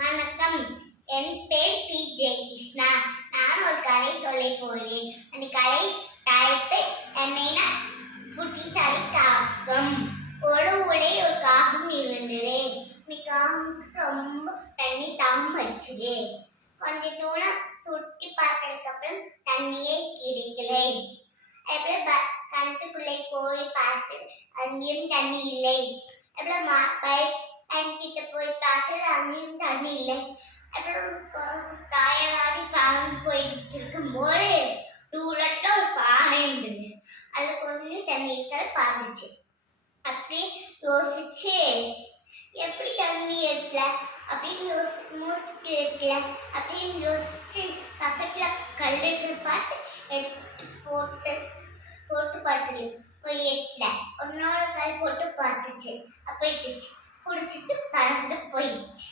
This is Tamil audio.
வணக்கம். என் பேர் டி ஜெயகிருஷ்ணா. நான் ஒரு கதை சொல்ல போகிறேன். அந்த கதை தலைப்பு என்னன்னா புத்திசாலி காகம். ஒரு ஊரே ஒரு காகம் இருந்தது. அந்த காகத்துக்கு ரொம்ப தண்ணி தாகம் அடிச்சுது. கொஞ்ச தூரம் சுற்றி பார்த்ததுக்கு அப்புறம் தண்ணியே கிடைக்கலை. அப்புறம் கிணத்துக்குள்ளே போய் பார்த்து அங்கேயும் தண்ணி இல்லை. அப்புறம் கிட்ட போய் பார்த்து அங்கேயும் தண்ணி இல்லை. அப்புறம் தாயாரி காலம் போயிட்டு இருக்கும்போது தூரத்துல ஒரு பானை இருந்தது. அதுல கொஞ்சம் தண்ணீர்கள் பார்த்துச்சு. அப்படி யோசிச்சு எப்படி தண்ணி எடுக்கல அப்படின்னு மூச்சுக்கு எடுக்கல அப்படின்னு யோசிச்சு பக்கத்துல கல்லுக்கு பார்த்து எடுத்து போட்டு பார்த்துது. போய் எட்டல இன்னொரு கல் போட்டு பார்த்துச்சு. அப்ப இட்டுச்சு குடிச்சிட்டு பறந்து போயிடுச்சு.